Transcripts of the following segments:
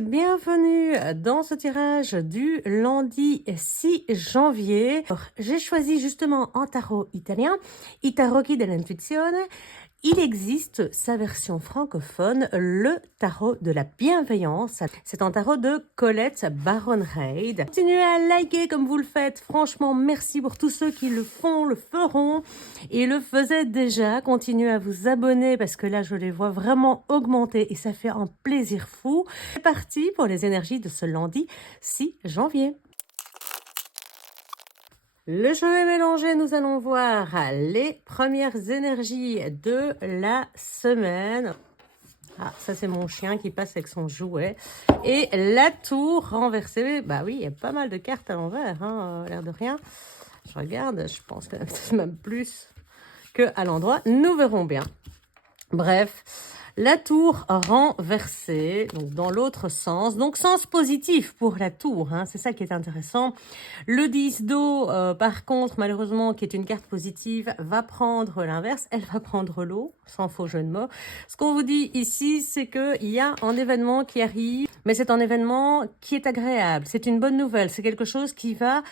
Bienvenue dans ce tirage du lundi 6 janvier. J'ai choisi justement un tarot italien, I Tarocchi dell'Intuizione. Il existe sa version francophone, le tarot de la bienveillance. C'est un tarot de Colette Baron-Reid. Continuez à liker comme vous le faites. Franchement, merci pour tous ceux qui le font, le feront et le faisaient déjà. Continuez à vous abonner parce que là, je les vois vraiment augmenter et ça fait un plaisir fou. C'est parti pour les énergies de ce lundi 6 janvier. Le jeu est mélangé, nous allons voir les premières énergies de la semaine. Ah, ça c'est mon chien qui passe avec son jouet. Et la tour renversée. Bah oui, il y a pas mal de cartes à l'envers, l'air de rien. Je regarde, je pense qu'il y en a peut-être même plus qu'à l'endroit. Nous verrons bien. Bref, la tour renversée, donc dans l'autre sens, donc sens positif pour la tour, c'est ça qui est intéressant. Le 10 d'eau, par contre, malheureusement, qui est une carte positive, va prendre l'inverse, elle va prendre l'eau, sans faux jeu de mots. Ce qu'on vous dit ici, c'est qu'il y a un événement qui arrive, mais c'est un événement qui est agréable, c'est une bonne nouvelle, c'est quelque chose qui va...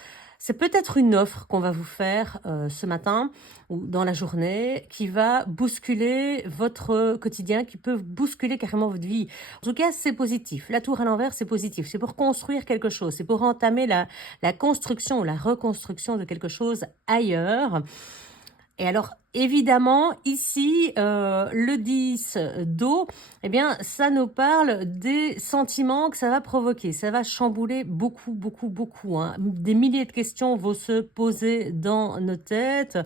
C'est peut-être une offre qu'on va vous faire ce matin ou dans la journée qui va bousculer votre quotidien, qui peut bousculer carrément votre vie. En tout cas, c'est positif. La tour à l'envers, c'est positif. C'est pour construire quelque chose. C'est pour entamer la construction, la reconstruction de quelque chose ailleurs. Et alors, évidemment, ici, le 10 d'eau, eh bien, ça nous parle des sentiments que ça va provoquer. Ça va chambouler beaucoup, beaucoup, beaucoup. Des milliers de questions vont se poser dans nos têtes.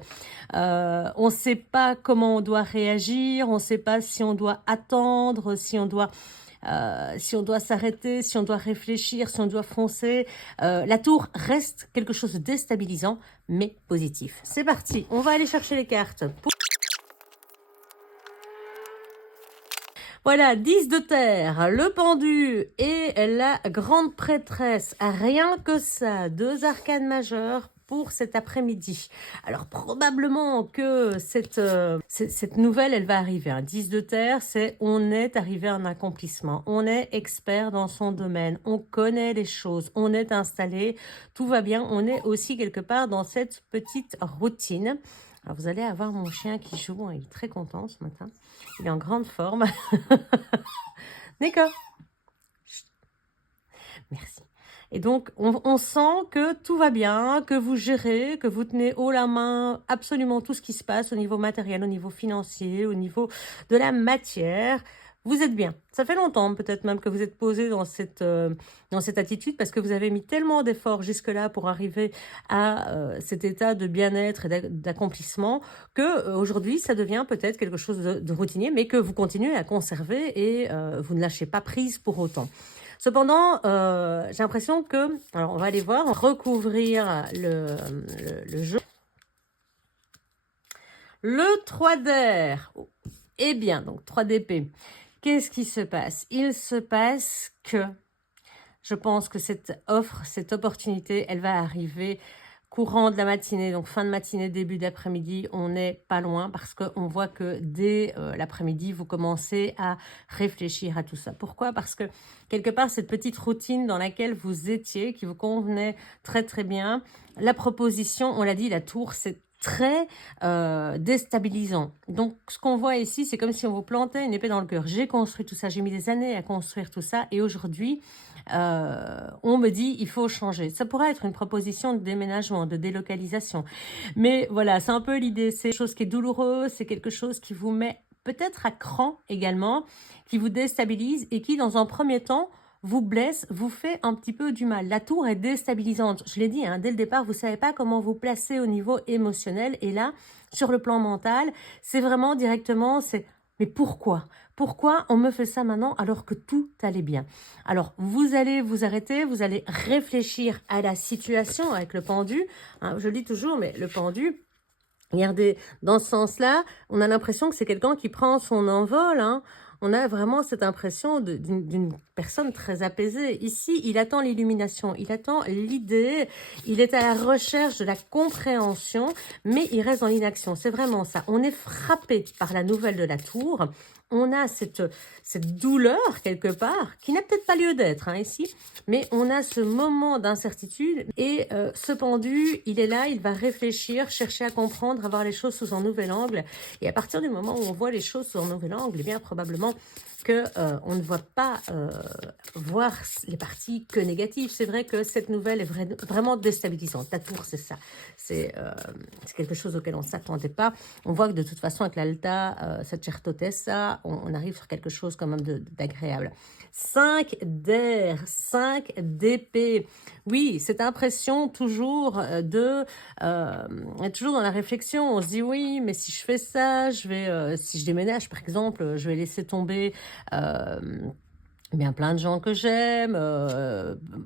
On ne sait pas comment on doit réagir. On ne sait pas si on doit attendre, si on doit s'arrêter, si on doit réfléchir, si on doit foncer. La tour reste quelque chose de déstabilisant, mais positif. C'est parti, on va aller chercher les cartes. Voilà, 10 de terre, le pendu et la grande prêtresse. Rien que ça, 2 arcanes majeures pour cet après-midi. Alors probablement que cette nouvelle, elle va arriver. 10 de terre, c'est on est arrivé à un accomplissement. On est expert dans son domaine. On connaît les choses. On est installé. Tout va bien. On est aussi quelque part dans cette petite routine. Alors vous allez avoir mon chien qui joue. Il est très content ce matin. Il est en grande forme. D'accord. Merci. Et donc, on sent que tout va bien, que vous gérez, que vous tenez haut la main absolument tout ce qui se passe au niveau matériel, au niveau financier, au niveau de la matière. Vous êtes bien. Ça fait longtemps peut-être même que vous êtes posé dans cette attitude parce que vous avez mis tellement d'efforts jusque-là pour arriver à cet état de bien-être et d'accomplissement que aujourd'hui ça devient peut-être quelque chose de routinier, mais que vous continuez à conserver et vous ne lâchez pas prise pour autant. Cependant, j'ai l'impression que... Alors, on va aller voir, recouvrir le jeu. Le 3 d'air. Eh bien, donc 3 d'épée. Qu'est-ce qui se passe? Il se passe que je pense que cette offre, cette opportunité, elle va arriver courant de la matinée, donc fin de matinée, début d'après-midi, on n'est pas loin parce qu'on voit que dès l'après-midi, vous commencez à réfléchir à tout ça. Pourquoi? Parce que quelque part, cette petite routine dans laquelle vous étiez, qui vous convenait très très bien, la proposition, on l'a dit, la tour, c'est très déstabilisant. Donc, ce qu'on voit ici, c'est comme si on vous plantait une épée dans le cœur. J'ai construit tout ça, j'ai mis des années à construire tout ça et aujourd'hui, on me dit il faut changer. Ça pourrait être une proposition de déménagement, de délocalisation. Mais voilà, c'est un peu l'idée. C'est quelque chose qui est douloureux, c'est quelque chose qui vous met peut-être à cran également, qui vous déstabilise et qui, dans un premier temps, vous blesse, vous fait un petit peu du mal. La tour est déstabilisante. Je l'ai dit, dès le départ, vous ne savez pas comment vous placer au niveau émotionnel. Et là, sur le plan mental, c'est vraiment directement, mais pourquoi? Pourquoi on me fait ça maintenant alors que tout allait bien? Alors, vous allez vous arrêter, vous allez réfléchir à la situation avec le pendu. Je le dis toujours, mais le pendu, regardez, dans ce sens-là, on a l'impression que c'est quelqu'un qui prend son envol. On a vraiment cette impression d'une personne très apaisée. Ici, il attend l'illumination, il attend l'idée, il est à la recherche de la compréhension, mais il reste dans l'inaction. C'est vraiment ça. On est frappé par la nouvelle de la tour. on a cette douleur quelque part, qui n'a peut-être pas lieu d'être ici, mais on a ce moment d'incertitude et ce pendu, il est là, il va réfléchir, chercher à comprendre, à voir les choses sous un nouvel angle. Et à partir du moment où on voit les choses sous un nouvel angle, eh bien probablement que on ne voit pas voir les parties que négatives. C'est vrai que cette nouvelle est vraiment déstabilisante. La tour, c'est ça. C'est quelque chose auquel on ne s'attendait pas. On voit que de toute façon, avec l'Alta, cette certotessa, on arrive sur quelque chose quand même d'agréable. 5 d'air, 5 d'épée. Oui, cette impression toujours toujours dans la réflexion. On se dit oui, mais si je fais ça, si je déménage par exemple, je vais laisser tomber bien plein de gens que j'aime,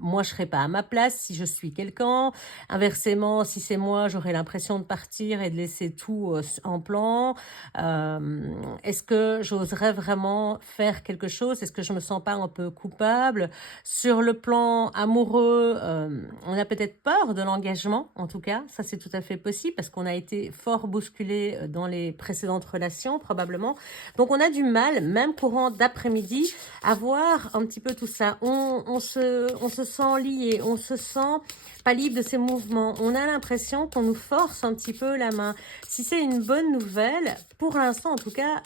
moi je serai pas à ma place si je suis quelqu'un. Inversement, si c'est moi, j'aurai l'impression de partir et de laisser tout en plan. Est-ce que j'oserais vraiment faire quelque chose? Est-ce que je me sens pas un peu coupable? Sur le plan amoureux, on a peut-être peur de l'engagement, en tout cas, ça c'est tout à fait possible parce qu'on a été fort bousculé dans les précédentes relations probablement. Donc on a du mal, même courant d'après-midi, à voir un petit peu tout ça. On se sent lié, on se sent pas libre de ses mouvements. On a l'impression qu'on nous force un petit peu la main. Si c'est une bonne nouvelle, pour l'instant en tout cas,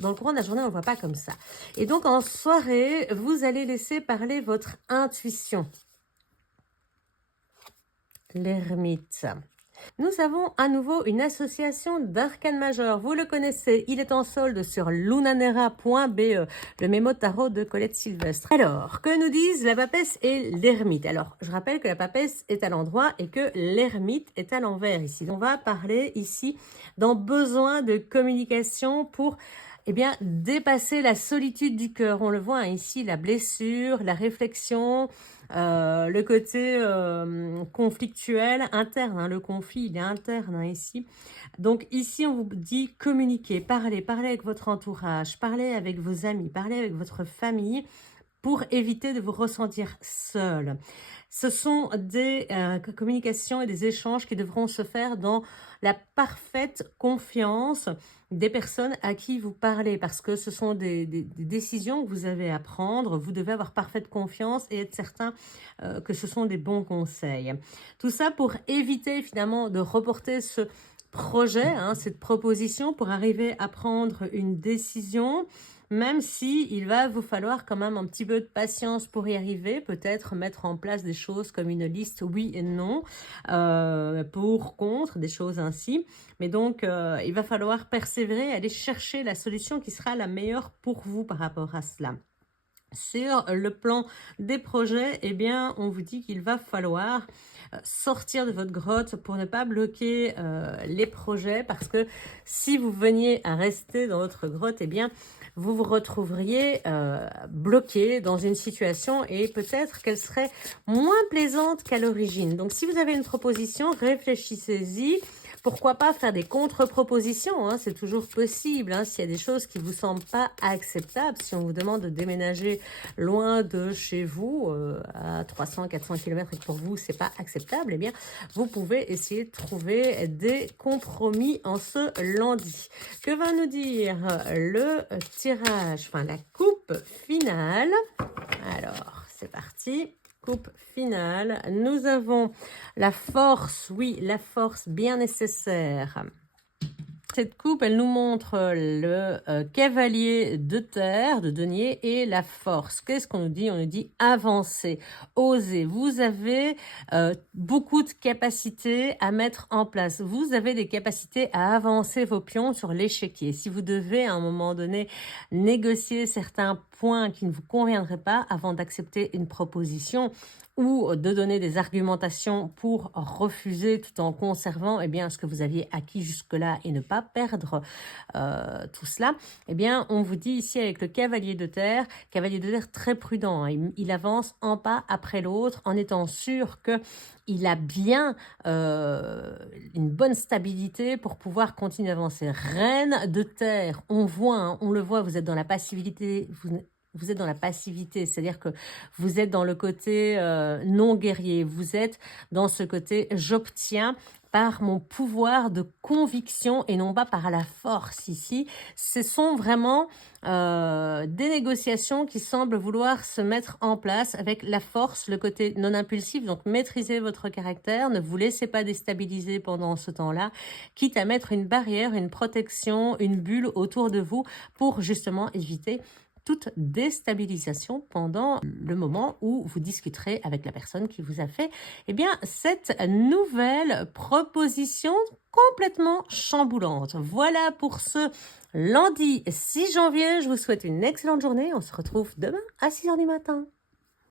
dans le courant de la journée, on ne voit pas comme ça. Et donc en soirée, vous allez laisser parler votre intuition. L'ermite. Nous avons à nouveau une association d'arcanes majeurs. Vous le connaissez, il est en solde sur lunanera.be, le mémo tarot de Colette Sylvestre. Alors, que nous disent la papesse et l'ermite? Alors, je rappelle que la papesse est à l'endroit et que l'ermite est à l'envers ici. On va parler ici d'un besoin de communication pour dépasser la solitude du cœur. On le voit ici, la blessure, la réflexion, le côté conflictuel interne, le conflit il est interne ici. Donc ici on vous dit communiquer, parler avec votre entourage, parler avec vos amis, parler avec votre famille pour éviter de vous ressentir seul. Ce sont des communications et des échanges qui devront se faire dans la parfaite confiance des personnes à qui vous parlez, parce que ce sont des décisions que vous avez à prendre. Vous devez avoir parfaite confiance et être certain que ce sont des bons conseils. Tout ça pour éviter finalement de reporter ce projet, cette proposition, pour arriver à prendre une décision, même si il va vous falloir quand même un petit peu de patience pour y arriver, peut-être mettre en place des choses comme une liste oui et non, pour, contre, des choses ainsi. Mais donc, il va falloir persévérer, aller chercher la solution qui sera la meilleure pour vous par rapport à cela. Sur le plan des projets, on vous dit qu'il va falloir sortir de votre grotte pour ne pas bloquer les projets, parce que si vous veniez à rester dans votre grotte, vous vous retrouveriez bloqué dans une situation et peut-être qu'elle serait moins plaisante qu'à l'origine. Donc si vous avez une proposition, réfléchissez-y. Pourquoi pas faire des contre-propositions, c'est toujours possible, s'il y a des choses qui ne vous semblent pas acceptables. Si on vous demande de déménager loin de chez vous, à 300-400 km, et que pour vous, c'est pas acceptable, vous pouvez essayer de trouver des compromis en ce lundi. Que va nous dire le tirage, la coupe finale? Alors, c'est parti. Coupe finale, nous avons la force, oui, la force bien nécessaire. Cette coupe, elle nous montre le cavalier de terre, de denier, et la force. Qu'est-ce qu'on nous dit? On nous dit avancer, oser. Vous avez beaucoup de capacités à mettre en place. Vous avez des capacités à avancer vos pions sur l'échiquier. Si vous devez, à un moment donné, négocier certains points qui ne vous conviendraient pas avant d'accepter une proposition, ou de donner des argumentations pour refuser tout en conservant ce que vous aviez acquis jusque-là et ne pas perdre tout cela, on vous dit ici avec le cavalier de terre très prudent, il avance un pas après l'autre en étant sûr qu'il a bien une bonne stabilité pour pouvoir continuer à avancer. Reine de terre, on voit, on le voit, vous êtes dans la passivité, vous êtes dans la passivité, c'est-à-dire que vous êtes dans le côté non guerrier, vous êtes dans ce côté j'obtiens par mon pouvoir de conviction et non pas par la force ici. Ce sont vraiment des négociations qui semblent vouloir se mettre en place avec la force, le côté non impulsif. Donc, maîtrisez votre caractère, ne vous laissez pas déstabiliser pendant ce temps-là, quitte à mettre une barrière, une protection, une bulle autour de vous pour justement éviter toute déstabilisation pendant le moment où vous discuterez avec la personne qui vous a fait cette nouvelle proposition complètement chamboulante. Voilà pour ce lundi 6 janvier. Je vous souhaite une excellente journée. On se retrouve demain à 6 h du matin.